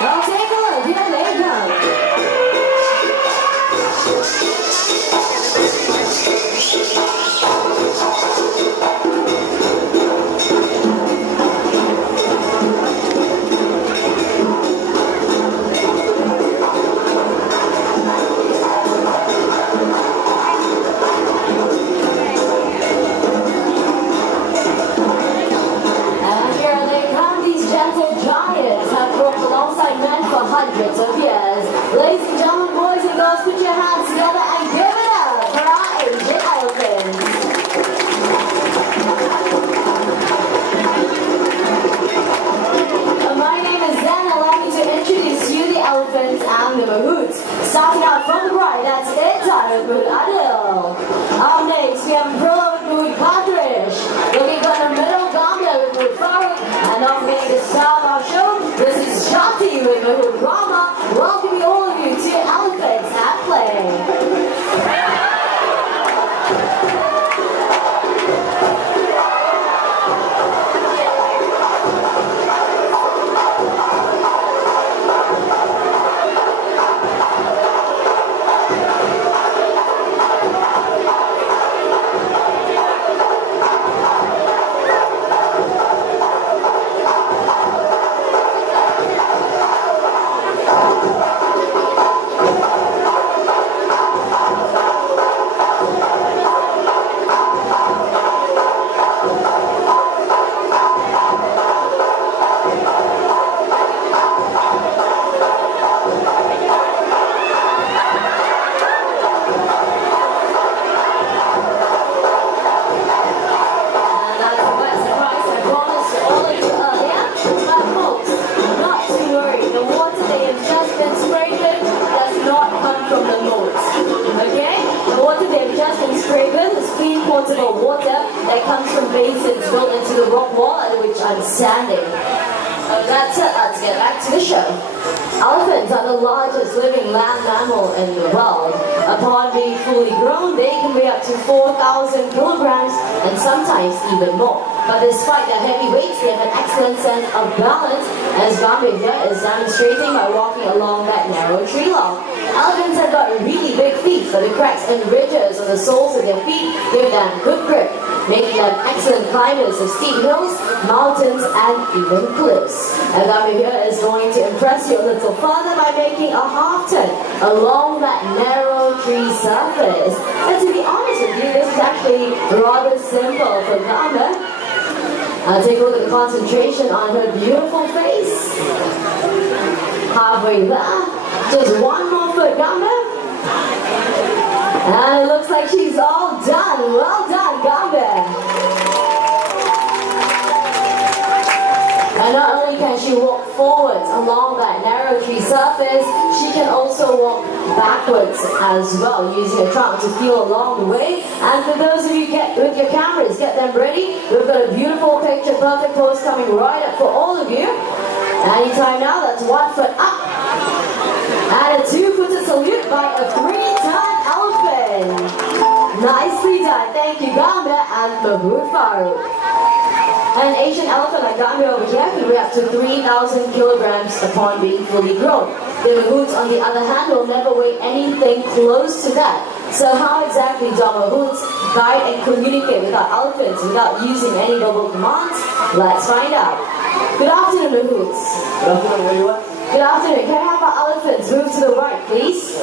Now take a look. Here they come. Hundreds of years. Ladies and gentlemen, boys and girls, put your hands together and give it up for our Asian elephants. My name is Zen. Allow me to introduce you the elephants and the mahouts. Starting out from the right, that's it, time with Mahout Adil. Up next, we have Brillo with Mahout Partridge. Looking good in the middle, Gambia with Mahout Farooq. And opening the star of our show, this is Shati with Mahout Rama. Welcoming all of you to Elephants at Play. Potable water that comes from basins built into the rock wall at which I'm standing. That's it, let's get back to the show. Elephants are the largest living land mammal in the world. Upon being fully grown, they can weigh up to 4,000 kilograms and sometimes even more. But despite their heavy weights, they have an excellent sense of balance, as Gambia here is demonstrating by walking along that narrow tree log. Elephants have got really big feet, so the cracks and ridges on the soles of their feet give them good grip, making them excellent climbers of steep hills, mountains, and even cliffs. And Gambia here is going to impress you a little further by making a half turn along that narrow tree surface. And to be honest with you, this is actually rather simple for Gambia. Take a look at the concentration on her beautiful face. Halfway there. Just one more foot, Gambia. And it looks like she's all done. Well done, Gambia. And not only can she walk forwards along that narrow tree surface, she can also walk backwards as well, using her trunk to feel along the way. And for those of you with your cameras, get them ready. We've got a beautiful picture, perfect pose coming right up for all of you. Anytime now, that's 1 foot up. And a 2-footed salute by a 3-ton elephant. Nicely done. Thank you, Gambia and Mahout Farooq. An Asian elephant like Gambia over here can weigh up to 3,000 kilograms upon being fully grown. The mahouts, on the other hand, will never weigh anything close to that. So how exactly do mahouts guide and communicate with our elephants without using any verbal commands? Let's find out. Good afternoon, mahouts. Good afternoon, everyone. Good afternoon. Can I have our elephants move to the right, please?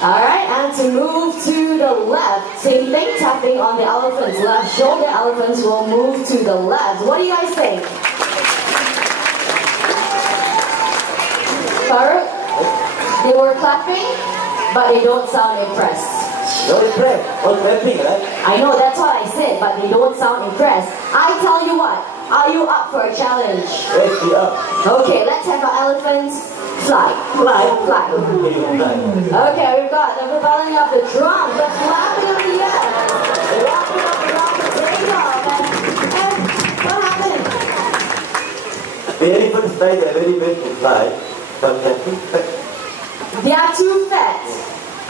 Alright, and to move to the left, same thing, tapping on the elephant's left shoulder. Elephants will move to the left. What do you guys think? Farooq, they were clapping, but they don't sound impressed. Don't impress, all clapping, right? I know, that's what I said, but they don't sound impressed. I tell you what, are you up for a challenge? Yes, we are. Okay, let's have our elephants fly. Fly. Fly. Fly. Okay, we've got the propelling of the drum, the flapping of the air, rocking up around the takeoff, and what happened? The elephants fly, they're very big to fly, but they're too fat. They are too fat.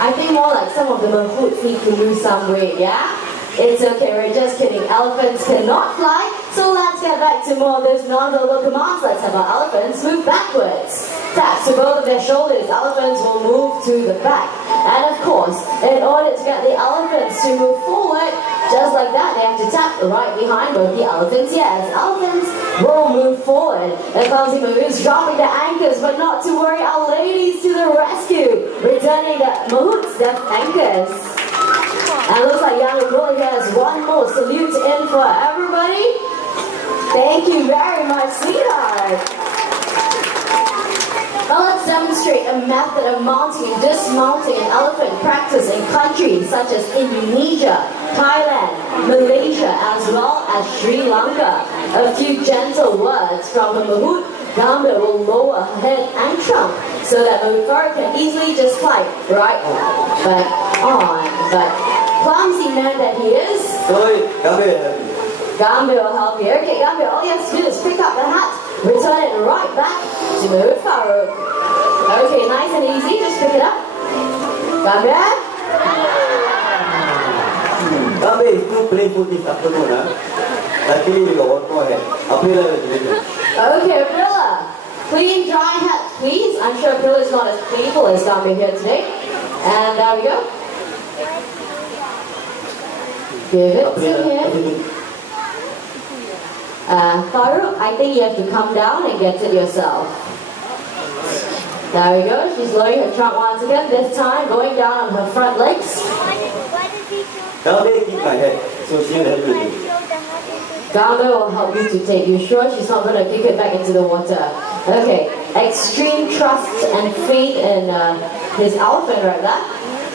I think more like some of the mahouts need to lose some weight, yeah? It's okay, we're just kidding. Elephants cannot fly, so let's get back to more of those non-verbal commands. Let's have our elephants move backwards. Tap to both of their shoulders. Elephants will move to the back. And of course, in order to get the elephants to move forward, just like that, they have to tap right behind both the elephants. Yes, elephants will move forward. The clumsy moves, dropping the anchors, but not to worry, our ladies to the rescue, returning the mahouts, the anchors. And looks like Young Girl here has one more salute in for everybody. Thank you very much, sweetheart. Now let's demonstrate a method of mounting and dismounting an elephant practice in countries such as Indonesia, Thailand, Malaysia, as well as Sri Lanka. A few gentle words from the mahout. Gamba will lower her head and trunk so that the fur can easily just climb right back on. But clumsy man that he is, Gamba will help you. Okay, Gamba, all you have to do is pick up the hat, return it right back to the Farouk. Okay, nice and easy, just pick it up. Gamba? Gamba is too playful this afternoon, Luckily we got one more head. Aprilla will do it. Okay, Aprilla. Clean, dry hat, please. I'm sure Aprilla is not as playful as Gamba here today. And there we go. Give it to him. Farouk, I think you have to come down and get it yourself. There we go. She's lowering her trunk once again. This time going down on her front legs. Gamba keep my head, so she will help you. Gamba will help you to take. You sure she's not going to kick it back into the water? Okay. Extreme trust and faith in his elephant right there.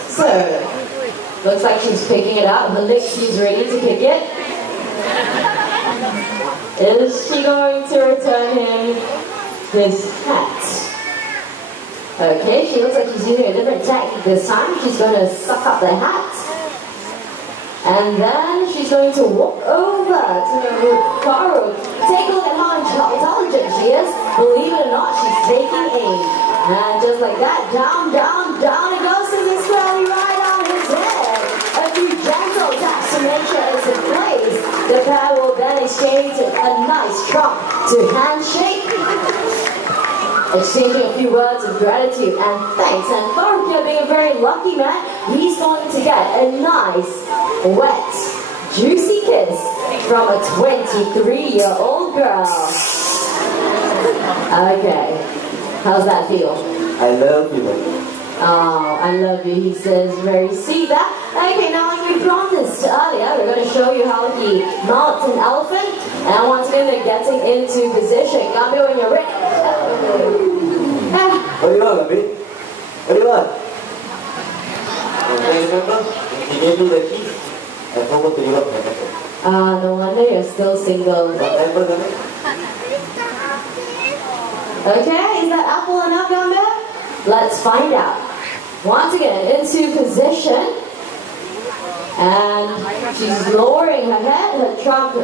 So, looks like she's picking it up. Her leg seems ready to kick it. Is she going to return him his hat? Okay, she looks like she's using a different technique this time. She's going to suck up the hat. And then she's going to walk over to the Farouk. Take a look at how intelligent she is. Believe it or not, she's taking aim. And just like that, down, down, down it goes to this squarely right on his head. A few gentle taps to make sure it's in place. The pair will then exchange a nice trunk to handshake. Exchanging a few words of gratitude and thanks. And Farouk here, being a very lucky man, he's going to get a nice, wet, juicy kiss from a 23-year-old girl. Okay, how's that feel? I love you. Oh, I love you, he says, very sweet. Okay, now like we promised earlier, we're going to show you how he mounts an elephant. And once again, they're getting into position. Gamba, when you're ready. What do you want, Gamba? What do you want? Okay, remember? He gave me the key. I forgot to give up my phone. No wonder you're still single. What happened, Gamba? Okay, is that apple enough, Gamba? Let's find out. Once again, into position. And she's lowering her head, her trunk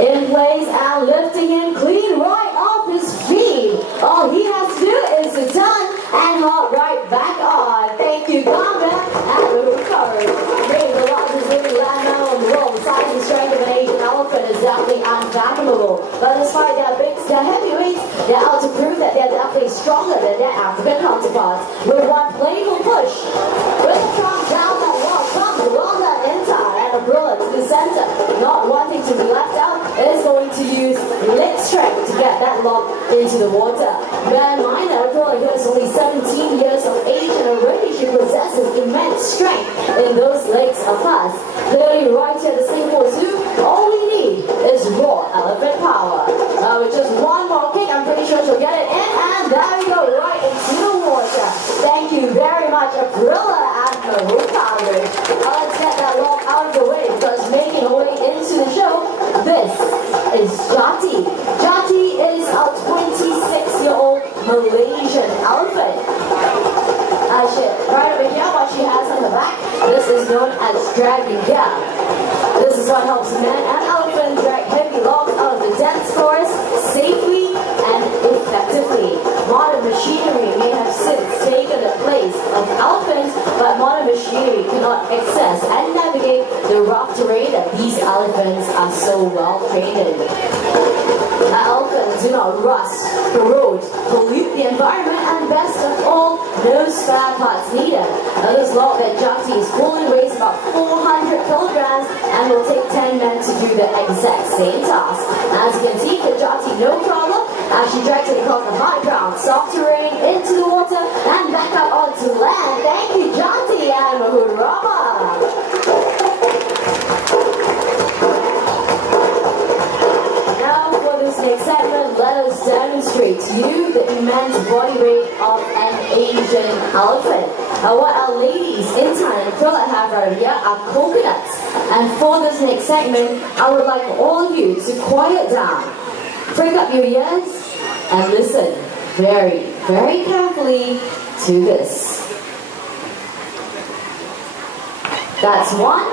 in place and lifting him clean right off his feet. All he has to do is to turn and hop right back on. Thank you, Gamba, and the recovery. Being the largest living land mammal in the world, the size and strength of an Asian elephant is definitely unfathomable. But despite their heavyweights, they're out to prove that they're definitely stronger than their African counterparts. With one playful push, with the trunk down that wall, comes along that inside and a brother to the center, not wanting to be left out, is going to use leg strength to get that lock into the water. Bear in mind that a girl here is only 17 years of age and already she possesses immense strength in those legs of hers. Clearly right here at the Singapore Zoo, all we need is raw elephant power. With just one more kick, I'm pretty sure she'll get it in, and there we go, right into the water. Thank you very much, Aprilla and Farouk. Let's get that lock out of the way, because making her way into the show, this is Jati. Jati is a 26-year-old Malaysian elephant. Right over here, what she has on her back, this is known as dragging gear. This is what helps men and elephants drag heavy logs out of the dense forest safely and effectively. Modern machinery may have since taken the place of elephants, but modern machinery cannot access and navigate the rough terrain well trained in. Elephants do not rust, corrode, pollute the environment, and best of all, no spare parts needed. Others log that Jati is full and weighs about 400 kilograms and will take 10 men to do the exact same task. As you can see, the Jati no problem as she drags it across the high ground, soft terrain, into the water, and back up onto land. Thank you, Jati and Mahurama. Next segment, let us demonstrate to you the immense body weight of an Asian elephant. What our ladies in Thailand and Philippines have right here are coconuts. And for this next segment, I would like all of you to quiet down, prick up your ears, and listen very, very carefully to this. That's one.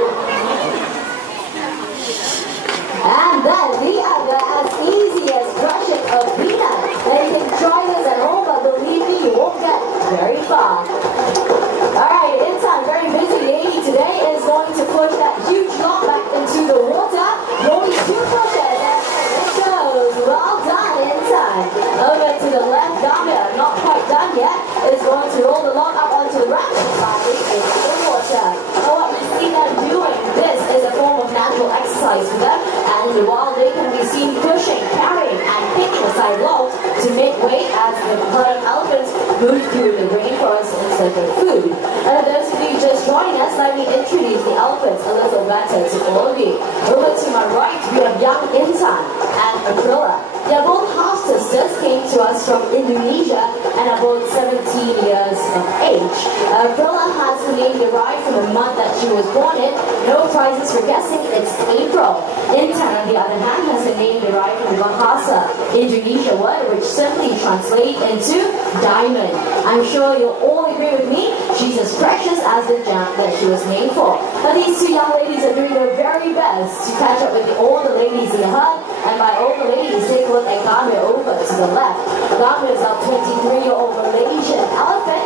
And then the other, as easy as crushing a peanut. Now you can try this at home, but believe me, you won't get very far. Alright, Intan, very busy lady today, is going to push that huge log back into the water. Only 2 pushes, and it goes. Well done, Intan. Over to the left, Gambia, not quite done yet, is going to roll the log up onto the right side into the water. Now what we see them doing, this is a form of natural exercise for them. And while they can be seen pushing, carrying, and picking aside logs to make way as the herd of elephants move through the rainforest in search of food. And those of you just joining us, let me introduce the elephants a little better to all of you. Over to my right, we have young Intan and Aprilla. They are both half sisters, came to us from Indonesia and are both 17 years of age. Aprilla has her name derived from the month that she was born in. No prizes for guessing, it's April. Intan, on the other hand, has a name derived from the Bahasa Indonesia word, which simply translates into diamond. I'm sure you'll all agree with me, she's as precious as the gem that she was made for. Now these 2 young ladies are doing their very best to catch up with all the ladies in the herd, and by all the ladies, take a look at Gambia over to the left. Gambia is a 23-year-old Malaysian elephant,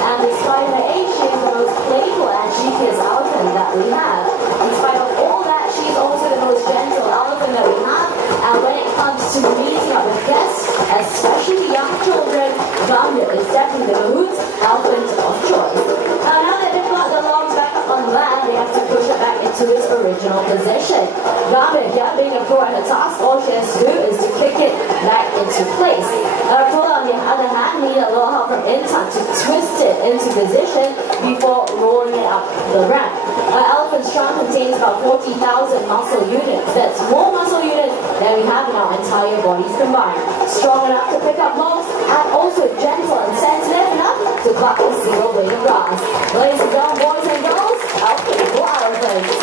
and despite her age, she is the most playful and cheekiest elephant that we have. In spite of all that, she's also the most gentle elephant that we have, and when it comes to meeting up with guests, especially young children, Gambia is definitely the Mahout's elephant of choice. Now that they've got the logs back up on land, we have to push it back into its original position. Gambia, here being a pro at her task, all she has to do is to kick it back into place. Pro, on the other hand, need a little help from Intan to twist it into position before rolling it up the ramp. Elephant strong contains about 40,000 muscle units. That's more muscle units than we have in our entire bodies combined. Strong enough to pick up logs and also gentle and sensitive enough to pluck a single blade of grass. Ladies and gentlemen, boys and girls, elephants for elephants.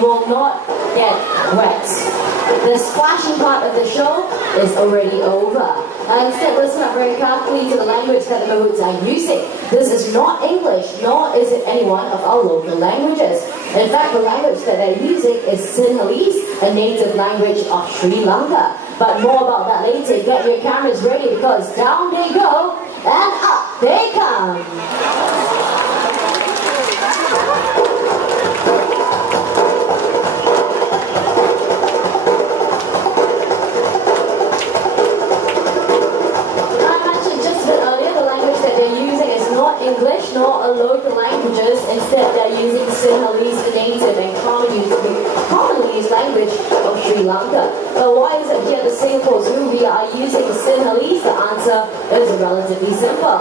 Will not get wet. The splashing part of the show is already over. Instead, listen up very carefully to the language that the Mahouts are using. This is not English, nor is it any one of our local languages. In fact, the language that they're using is Sinhalese, a native language of Sri Lanka. But more about that later. Get your cameras ready because down they go and up they come. English, nor a local languages. Instead, they're using Sinhalese, the native and commonly used language of Sri Lanka. But why is it here the Singapore Zoo we are using Sinhalese? The answer is relatively simple.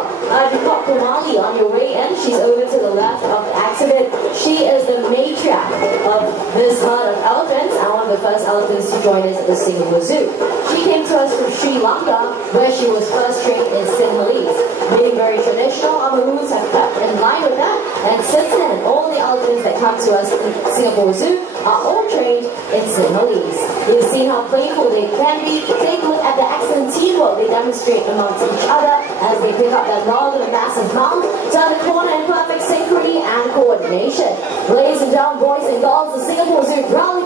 You've got Kumali on your way in. She's over to the left of the exhibit. She is the matriarch of this herd of elephants and one of the first elephants to join us at the Singapore Zoo. She came to us from Sri Lanka, where she was first trained in Sinhalese. Being very traditional, our Mahouts have kept in line with that, and since then, all the elephants that come to us in Singapore Zoo are all trained in Sinhalese. You've seen how playful they can be. Take a look at the excellent teamwork they demonstrate amongst each other as they pick up that log in a massive mound, turn the corner in perfect synchrony, agility and coordination. Ladies and gentlemen, boys and girls, the Singapore Zoo proudly